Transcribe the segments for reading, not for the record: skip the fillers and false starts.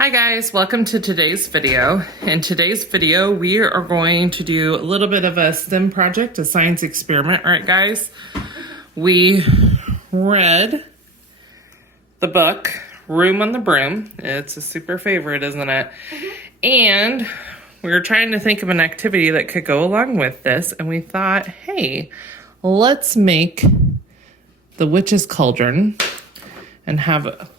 Hi guys, welcome to today's video. In today's video, we are going to do a little bit of a STEM project, a science experiment. All right guys, we read the book, Room on the Broom. It's a super favorite, isn't it? And we were trying to think of an activity that could go along with this, and we thought, hey, let's make the witch's cauldron and have a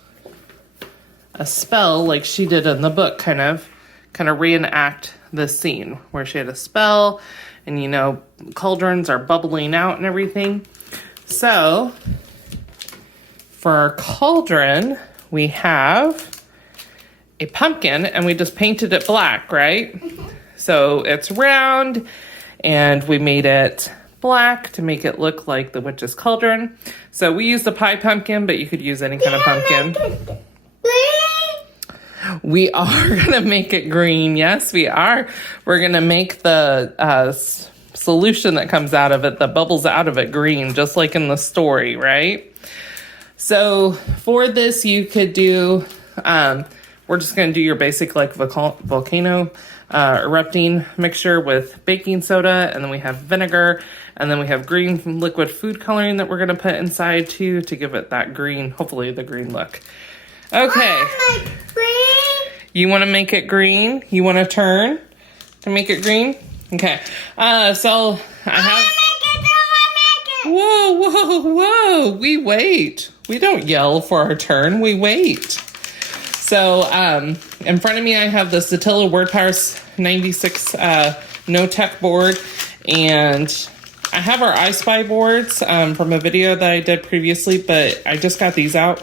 spell like she did in the book, kind of reenact the scene where she had a spell and, you know, cauldrons are bubbling out and everything. So for our cauldron, we have a pumpkin and we just painted it black, right? So it's round and we made it black to make it look like the witch's cauldron. So we used a pie pumpkin, but you could use any kind of pumpkin. We are going to make it green. Yes, we are. We're going to make the solution that comes out of it, the bubbles out of it, green, just like in the story, right? So for this, you could do, we're just going to do your basic like volcano erupting mixture with baking soda, and then we have vinegar, and then we have green liquid food coloring that we're going to put inside too to give it that green, hopefully the green look. Okay. You want to make it green? You want to turn to make it green? Okay. So I have. Whoa! We wait. We don't yell for our turn. We wait. So in front of me, I have the Satilla WordPower 96 No Tech board, and I have our I Spy boards from a video that I did previously, but I just got these out.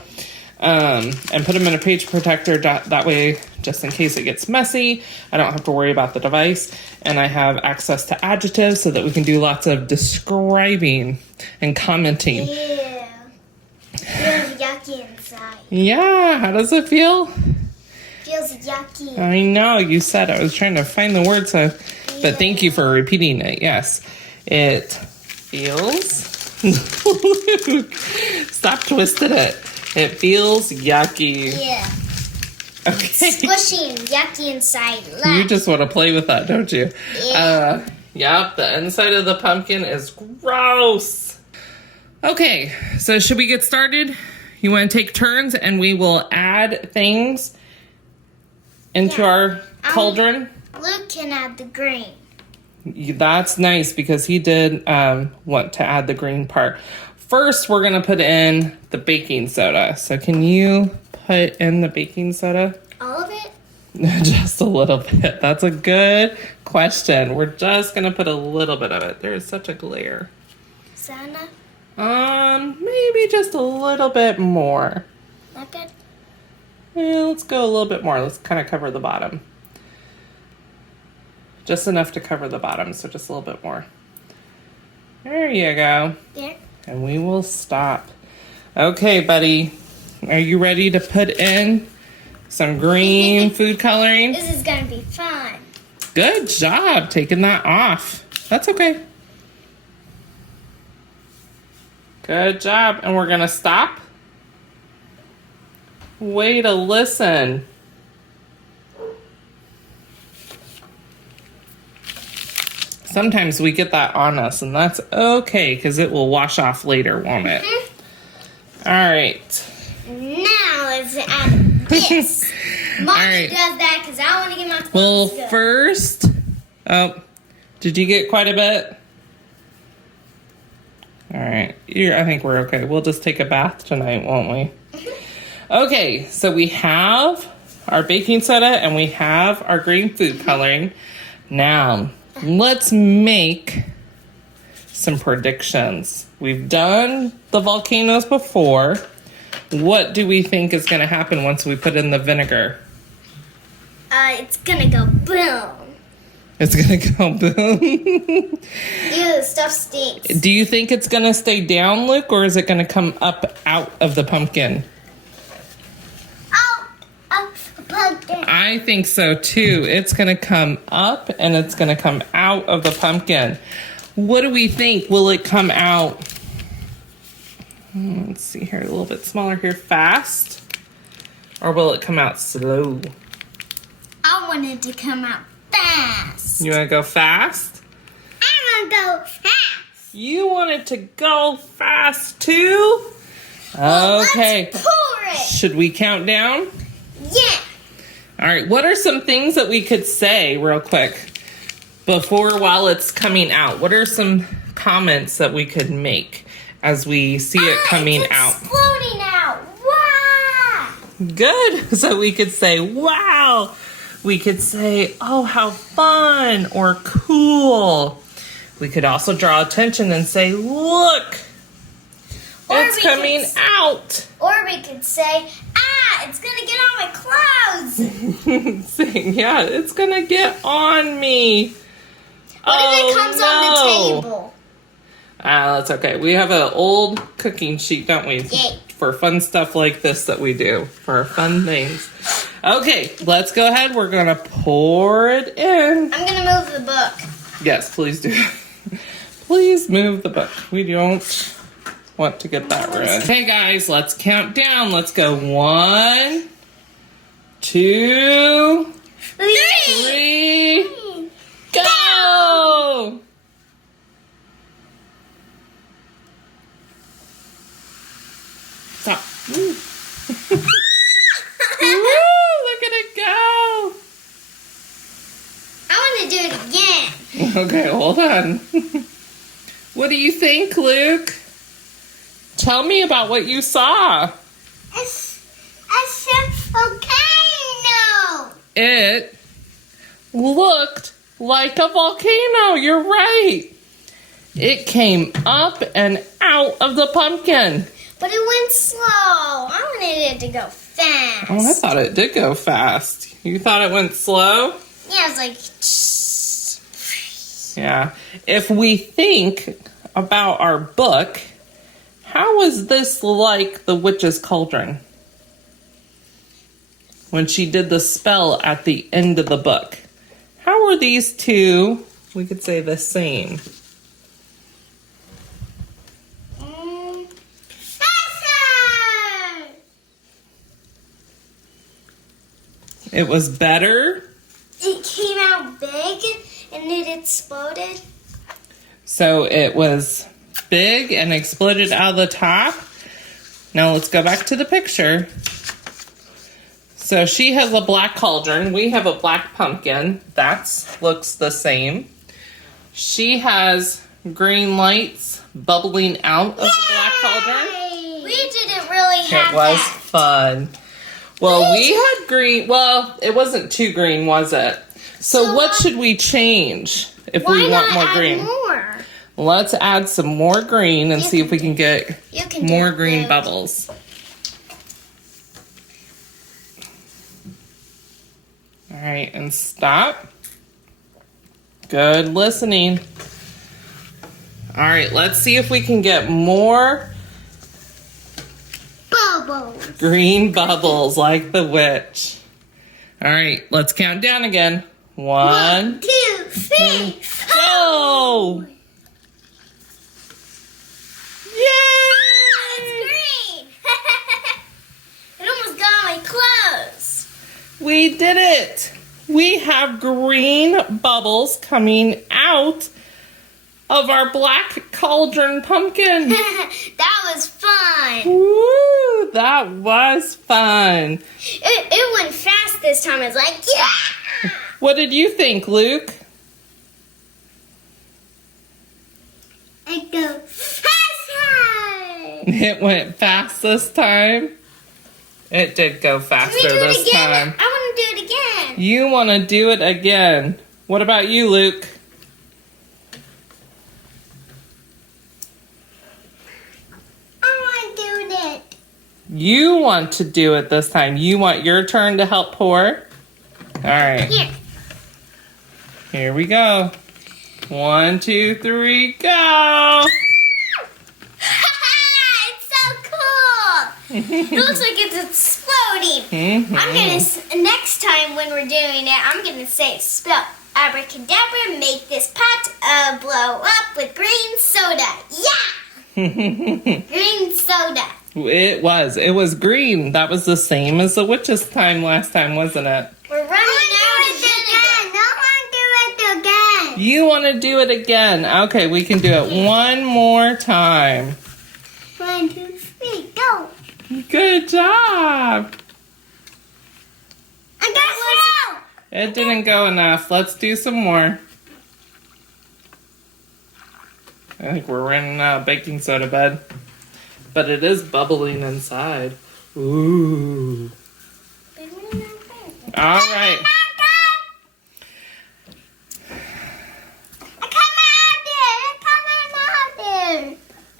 And put them in a page protector, that way, just in case it gets messy, I don't have to worry about the device. And I have access to adjectives so that we can do lots of describing and commenting. Ew. Feels yucky inside. Yeah, how does it feel? Feels yucky. I know, you said I was trying to find the word, but thank you for repeating it. Yes, it feels. Stop twisting it. It feels yucky. Yeah. Okay. Squishy and yucky inside. You just want to play with that, don't you? Yeah. Yep, the inside of the pumpkin is gross. Okay, so should we get started? You want to take turns and we will add things into our cauldron? Luke can add the green. That's nice because he did want to add the green part. First, we're going to put in the baking soda. So can you put in the baking soda? All of it? Just a little bit. That's a good question. We're just going to put a little bit of it. There is such a glare. Is that enough? Maybe just a little bit more. Not good? Yeah, let's go a little bit more. Let's kind of cover the bottom. Just enough to cover the bottom, so just a little bit more. There you go. There. And we will stop. Okay, buddy. Are you ready to put in some green food coloring? This is going to be fun. Good job taking that off. That's okay. Good job. And we're going to stop. Way to listen. Sometimes we get that on us, and that's okay, because it will wash off later, won't it? All right. Now let's add this. Mommy does that because I want to get my clothes Well, good. first, did you get quite a bit? All right. I think we're okay. We'll just take a bath tonight, won't we? Okay, so we have our baking soda, and we have our green food coloring. Now, let's make some predictions. We've done the volcanoes before. What do we think is going to happen once we put in the vinegar? It's going to go boom. It's going to go boom. Ew, stuff stinks. Do you think it's going to stay down, Luke, or is it going to come up out of the pumpkin? Pumpkin. I think so too. It's going to come up and it's going to come out of the pumpkin. What do we think? Will it come out? Let's see here, a little bit smaller here, fast? Or will it come out slow? want it to come out fast. You want to go fast? I want to go fast. You want it to go fast too? Well, Okay. let's pour it. Should we count down? Yeah. All right. What are some things that we could say real quick while it's coming out? What are some comments that we could make as we see it coming it's out? Exploding out. Wow. Good. So we could say, wow. We could say, oh, how fun or cool. We could also draw attention and say, look, it's coming out. Or we could say, it's going to get on my clothes. Yeah, it's going to get on me. What if it comes on the table? That's okay. We have an old cooking sheet, don't we? Yay. For fun stuff like this that we do. For fun things. Okay, let's go ahead. We're going to pour it in. I'm going to move the book. Yes, please do. Please move the book. We don't want to get that red. Okay, guys, let's count down. Let's go 1, 2, 3, go! Stop. Woo, look at it go! I want to do it again. Okay, hold on. What do you think, Luke? Tell me about what you saw. It's a volcano. It looked like a volcano. You're right. It came up and out of the pumpkin. But it went slow. I wanted it to go fast. Oh, I thought it did go fast. You thought it went slow? Yeah, it was like... Yeah. If we think about our book, how was this like the witch's cauldron? When she did the spell at the end of the book. How were these two, we could say, the same? Faster! It was better. It came out big and it exploded. So it was big and exploded out of the top. Now let's go back to the picture. So she has a black cauldron. We have a black pumpkin. That looks the same. She has green lights bubbling out of the black cauldron. We didn't really have It was that. fun. Well, we had green. Well, it wasn't too green, was it? So what should we change if we want more green? More? Let's add some more green and see if we can get more green Luke. bubbles. All right, and stop. Good listening. All right, let's see if we can get more Bubbles. green bubbles like the witch. All right, let's count down again. 1, 2, 3, go! Yay! It's green. It almost got on my clothes. We did it! We have green bubbles coming out of our black cauldron pumpkin. That was fun. Woo! That was fun. It went fast this time. It's like, yeah! What did you think, Luke? It goes faster. It went fast this time. It did go faster Can we do it this again? time. I want to do it again. You want to do it again. What about you, Luke? I want to do it. You want to do it this time. You want your turn to help pour? All right. Here. Here we go. 1, 2, 3, go! It's so cool. It looks like it's exploding. Next time when we're doing it, I'm gonna say spell abracadabra, make this pot blow up with green soda. Yeah! Green soda. It was green. That was the same as the witch's time last time, wasn't it? We're running out of this. You want to do it again? Okay, we can do it one more time. 1, 2, 3, go. Good job. I got through. It didn't go enough. Let's do some more. I think we're running out of baking soda, bud. But it is bubbling inside. Ooh. All right.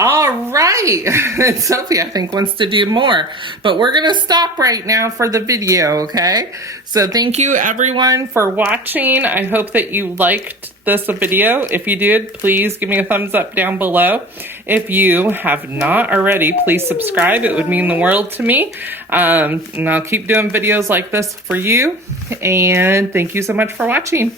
All right. Sophie, I think, wants to do more. But we're going to stop right now for the video, okay? So thank you, everyone, for watching. I hope that you liked this video. If you did, please give me a thumbs up down below. If you have not already, please subscribe. It would mean the world to me. And I'll keep doing videos like this for you. And thank you so much for watching.